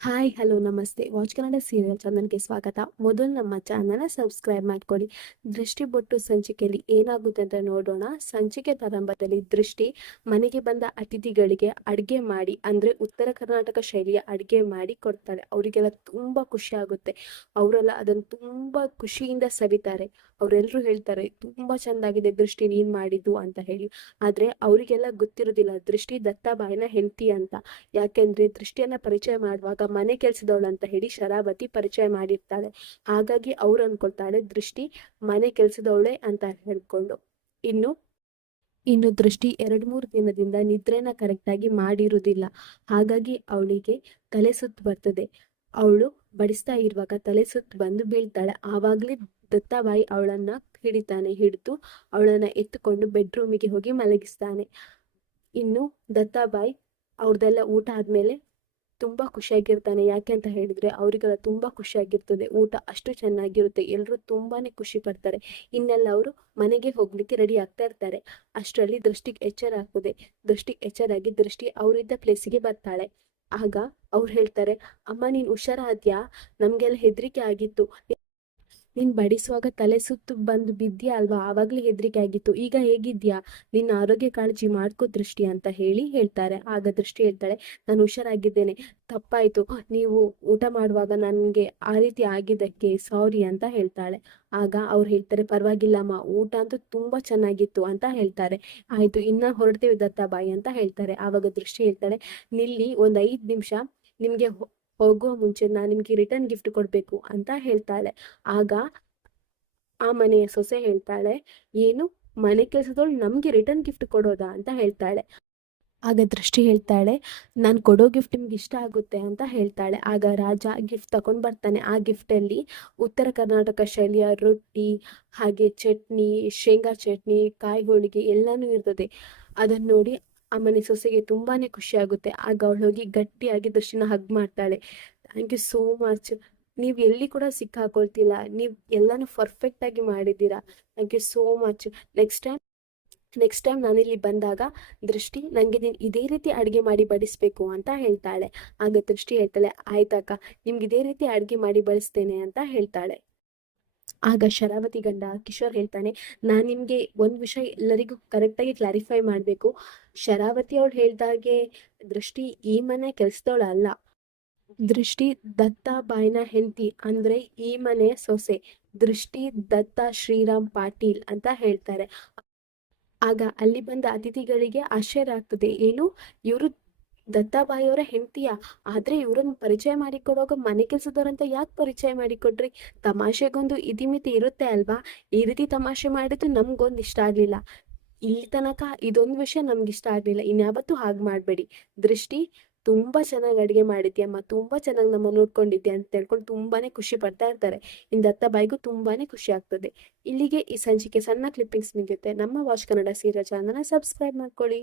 Hi hello ನಮಸ್ತೆ watch Kannada serial ಚಾನಲ್ಗೆ ಸ್ವಾಗತ. ಮೊದಲು ನಮ್ಮ ಚಾನಲ್ನ ಸಬ್ಸ್ಕ್ರೈಬ್ ಮಾಡ್ಕೊಳ್ಳಿ. ದೃಷ್ಟಿ ಬೊಟ್ಟು ಸಂಚಿಕೆಯಲ್ಲಿ ಏನಾಗುತ್ತೆ ಅಂತ ನೋಡೋಣ. ಸಂಚಿಕೆ ಪ್ರಾರಂಭದಲ್ಲಿ ದೃಷ್ಟಿ ಮನೆಗೆ ಬಂದ ಅತಿಥಿಗಳಿಗೆ ಅಡುಗೆ ಮಾಡಿ, ಅಂದರೆ ಉತ್ತರ ಕರ್ನಾಟಕ ಶೈಲಿಯ ಅಡುಗೆ ಮಾಡಿ ಕೊಡ್ತಾಳೆ. ಅವರಿಗೆಲ್ಲ ತುಂಬ ಖುಷಿ ಆಗುತ್ತೆ. ಅವರೆಲ್ಲ ಅದನ್ನು ತುಂಬ ಖುಷಿಯಿಂದ ಸವಿತಾರೆ. ಅವರೆಲ್ಲರೂ ಹೇಳ್ತಾರೆ ತುಂಬ ಚೆಂದಾಗಿದೆ ದೃಷ್ಟಿ ನೀನು ಮಾಡಿದ್ದು ಅಂತ ಹೇಳಿ. ಆದರೆ ಅವರಿಗೆಲ್ಲ ಗೊತ್ತಿರೋದಿಲ್ಲ ದೃಷ್ಟಿ ದತ್ತಾಬಾಯಿನ ಹೆಂಡತಿ ಅಂತ. ಯಾಕೆಂದ್ರೆ ದೃಷ್ಟಿಯನ್ನ ಪರಿಚಯ ಮಾಡುವಾಗ ಮನೆ ಕೆಲ್ಸದವಳು ಅಂತ ಹೇಳಿ ಶರಾವತಿ ಪರಿಚಯ ಮಾಡಿರ್ತಾಳೆ. ಹಾಗಾಗಿ ಅವ್ರು ಅನ್ಕೊಳ್ತಾಳೆ ದೃಷ್ಟಿ ಮನೆ ಕೆಲ್ಸದವಳೆ ಅಂತ ಹೇಳ್ಕೊಂಡು. ಇನ್ನು ಇನ್ನು ದೃಷ್ಟಿ 2-3 ದಿನದಿಂದ ನಿದ್ರೆನ ಕರೆಕ್ಟಾಗಿ ಮಾಡಿರುವುದಿಲ್ಲ. ಹಾಗಾಗಿ ಅವಳಿಗೆ ತಲೆ ಸುತ್ತು ಬರ್ತದೆ. ಅವಳು ಬಡಿಸ್ತಾ ಇರುವಾಗ ತಲೆ ಸುತ್ತು ಬಂದು ಬೀಳ್ತಾಳೆ. ಆವಾಗಲೇ ದತ್ತಾಬಾಯಿ ಅವಳನ್ನ ಹಿಡಿದು ಅವಳನ್ನ ಎತ್ತುಕೊಂಡು ಬೆಡ್ರೂಮಿಗೆ ಹೋಗಿ ಮಲಗಿಸ್ತಾನೆ. ಇನ್ನು ದತ್ತಾಬಾಯಿ ಅವ್ರದ್ದೆಲ್ಲ ಊಟ ಆದ್ಮೇಲೆ ತುಂಬಾ ಖುಷಿಯಾಗಿರ್ತಾನೆ. ಯಾಕೆ ಅಂತ ಹೇಳಿದ್ರೆ ಅವರಿಗೆಲ್ಲ ತುಂಬಾ ಖುಷಿಯಾಗಿರ್ತದೆ. ಊಟ ಅಷ್ಟು ಚೆನ್ನಾಗಿರುತ್ತೆ. ಎಲ್ಲರೂ ತುಂಬಾನೇ ಖುಷಿ ಪಡ್ತಾರೆ. ಇನ್ನೆಲ್ಲ ಅವರು ಮನೆಗೆ ಹೋಗ್ಲಿಕ್ಕೆ ರೆಡಿ ಆಗ್ತಾ ಇರ್ತಾರೆ. ಅಷ್ಟರಲ್ಲಿ ದೃಷ್ಟಿಗೆ ಎಚ್ಚರ ಆಗ್ತದೆ. ದೃಷ್ಟಿಗೆ ಎಚ್ಚರಾಗಿ ದೃಷ್ಟಿ ಅವರಿದ್ದ ಪ್ಲೇಸಿಗೆ ಬರ್ತಾಳೆ. ಆಗ ಅವ್ರು ಹೇಳ್ತಾರೆ, ಅಮ್ಮ ನೀನ್ ಹುಷಾರಾದ್ಯಾ? ನಮ್ಗೆಲ್ಲ ಹೆದರಿಕೆ ಆಗಿತ್ತು. ನೀನ್ ಬಡಿಸುವಾಗ ತಲೆ ಸುತ್ತು ಬಂದು ಬಿದ್ಯಾ ಅಲ್ವಾ, ಆವಾಗ್ಲೇ ಹೆದರಿಕೆ ಆಗಿತ್ತು. ಈಗ ಹೇಗಿದ್ಯಾ? ನಿನ್ನ ಆರೋಗ್ಯ ಕಾಳಜಿ ಮಾಡ್ಕೋ ದೃಷ್ಟಿ ಅಂತ ಹೇಳ್ತಾರೆ. ಆಗ ದೃಷ್ಟಿ ಹೇಳ್ತಾಳೆ, ನಾನು ಹುಷಾರಾಗಿದ್ದೇನೆ. ತಪ್ಪಾಯ್ತು, ನೀವು ಊಟ ಮಾಡುವಾಗ ನನಗೆ ಆ ರೀತಿ ಆಗಿದ್ದಕ್ಕೆ ಸಾರಿ ಅಂತ ಹೇಳ್ತಾಳೆ. ಆಗ ಅವ್ರು ಹೇಳ್ತಾರೆ, ಪರವಾಗಿಲ್ಲಮ್ಮ, ಊಟ ಅಂತೂ ತುಂಬಾ ಚೆನ್ನಾಗಿತ್ತು ಅಂತ ಹೇಳ್ತಾರೆ. ಆಯ್ತು, ಇನ್ನ ಹೊರಡ್ತೇವೆ ದತ್ತಾಬಾಯಿ ಅಂತ ಹೇಳ್ತಾರೆ. ಆವಾಗ ದೃಷ್ಟಿ ಹೇಳ್ತಾಳೆ, ನಿಲ್ಲಿ ಒಂದ್ 5 ನಿಮಿಷ, ನಿಮ್ಗೆ ಹೋಗುವ ಮುಂಚೆ ನಾನು ನಿಮ್ಗೆ ರಿಟರ್ನ್ ಗಿಫ್ಟ್ ಕೊಡ್ಬೇಕು ಅಂತ ಹೇಳ್ತಾಳೆ. ಆಗ ಆ ಮನೆಯ ಸೊಸೆ ಹೇಳ್ತಾಳೆ, ಏನು, ಮನೆ ಕೆಲಸದವಳು ನಮ್ಗೆ ರಿಟರ್ನ್ ಗಿಫ್ಟ್ ಕೊಡೋದಾ ಅಂತ ಹೇಳ್ತಾಳೆ. ಆಗ ದೃಷ್ಟಿ ಹೇಳ್ತಾಳೆ, ನಾನು ಕೊಡೋ ಗಿಫ್ಟ್ ನಿಮ್ಗೆ ಇಷ್ಟ ಆಗುತ್ತೆ ಅಂತ ಹೇಳ್ತಾಳೆ. ಆಗ ರಾಜ ಗಿಫ್ಟ್ ತಗೊಂಡ್ ಬರ್ತಾನೆ. ಆ ಗಿಫ್ಟಲ್ಲಿ ಉತ್ತರ ಕರ್ನಾಟಕ ಶೈಲಿಯ ರೊಟ್ಟಿ, ಹಾಗೆ ಚಟ್ನಿ, ಶೇಂಗಾ ಚಟ್ನಿ, ಕಾಯಿ ಹೋಳಿಗೆ ಎಲ್ಲಾನು ಇರ್ತದೆ. ಅದನ್ನ ನೋಡಿ ಆ ಮನೆ ಸೊಸೆಗೆ ತುಂಬಾನೇ ಖುಷಿ ಆಗುತ್ತೆ. ಆಗ ಅವಳು ಹೋಗಿ ಗಟ್ಟಿಯಾಗಿ ದೃಷ್ಟಿನ ಹಗ್ ಮಾಡ್ತಾಳೆ. Thank you so much. ನೀವು ಎಲ್ಲಿ ಕೂಡ ಸಿಕ್ಕಾಕೊಳ್ತಿಲ್ಲ, ನೀವು ಎಲ್ಲಾನು ಪರ್ಫೆಕ್ಟ್ ಆಗಿ ಮಾಡಿದ್ದೀರಾ. Thank you so much. Next time ನಾನಿಲ್ಲಿ ಬಂದಾಗ ದೃಷ್ಟಿ ನನಗೆ ನೀನು ಇದೇ ರೀತಿ ಅಡುಗೆ ಮಾಡಿ ಬಡಿಸ್ಬೇಕು ಅಂತ ಹೇಳ್ತಾಳೆ. ಆಗ ದೃಷ್ಟಿ ಹೇಳ್ತಾಳೆ, ಆಯ್ತಕ್ಕ, ನಿಮ್ಗೆ ಇದೇ ರೀತಿ ಅಡುಗೆ ಮಾಡಿ ಬಡಿಸ್ತೇನೆ ಅಂತ ಹೇಳ್ತಾಳೆ. ಆಗ ಶರಾವತಿ ಗಂಡ ಕಿಶೋರ್ ಹೇಳ್ತಾನೆ, ನಾನು ನಿಮಗೆ ಒಂದು ವಿಷಯ ಎಲ್ಲರಿಗೂ ಕರೆಕ್ಟಾಗಿ ಕ್ಲಾರಿಫೈ ಮಾಡಬೇಕು. ಶರಾವತಿ ಅವಳು ಹೇಳ್ದಾಗೆ ದೃಷ್ಟಿ ಈ ಮನೆ ಕೆಲಸದವಳಲ್ಲ. ದೃಷ್ಟಿ ದತ್ತಾಬಾಯಿನ ಹೆಂಡತಿ, ಅಂದ್ರೆ ಈ ಮನೆ ಸೊಸೆ. ದೃಷ್ಟಿ ದತ್ತ ಶ್ರೀರಾಮ್ ಪಾಟೀಲ್ ಅಂತ ಹೇಳ್ತಾರೆ. ಆಗ ಅಲ್ಲಿ ಬಂದ ಅತಿಥಿಗಳಿಗೆ ಆಶ್ಚರ್ಯ ಆಗ್ತದೆ. ಏನು, ಇವರು ದತ್ತಾಬಾಯಿಯವರ ಹೆಂಡತಿಯ? ಆದ್ರೆ ಇವ್ರನ್ನ ಪರಿಚಯ ಮಾಡಿಕೊಡುವಾಗ ಮನೆ ಕೆಲಸದವ್ರಂತ ಯಾಕೆ ಪರಿಚಯ ಮಾಡಿಕೊಡ್ರಿ? ತಮಾಷೆಗೊಂದು ಇತಿಮಿತಿ ಇರುತ್ತೆ ಅಲ್ವಾ? ಈ ರೀತಿ ತಮಾಷೆ ಮಾಡಿದ್ದು ನಮ್ಗೊಂದು ಇಷ್ಟ ಆಗ್ಲಿಲ್ಲ. ಇಲ್ಲಿ ತನಕ ಇದೊಂದು ವಿಷಯ ನಮ್ಗೆ ಇಷ್ಟ ಆಗ್ಲಿಲ್ಲ. ಇನ್ಯಾವತ್ತೂ ಹಾಗೆ ಮಾಡಬೇಡಿ. ದೃಷ್ಟಿ ತುಂಬಾ ಚೆನ್ನಾಗಿ ಅಡುಗೆ ಮಾಡಿದ್ಯಮ್ಮ, ತುಂಬಾ ಚೆನ್ನಾಗಿ ನಮ್ಮ ನೋಡ್ಕೊಂಡಿದ್ಯಾ ಅಂತ ಹೇಳ್ಕೊಂಡು ತುಂಬಾನೇ ಖುಷಿ ಪಡ್ತಾ ಇರ್ತಾರೆ. ಇನ್ನು ದತ್ತಾಬಾಯಿಗೂ ತುಂಬಾನೇ ಖುಷಿ ಆಗ್ತದೆ. ಇಲ್ಲಿಗೆ ಈ ಸಂಚಿಕೆ ಸಣ್ಣ ಕ್ಲಿಪ್ಪಿಂಗ್ಸ್ ಮುಗಿಯುತ್ತೆ. ನಮ್ಮ ವಾಚ್ ಕನ್ನಡ ಸೀರಿಯಲ್ ಚಾನಲ್ನ ಸಬ್ಸ್ಕ್ರೈಬ್ ಮಾಡ್ಕೊಳ್ಳಿ.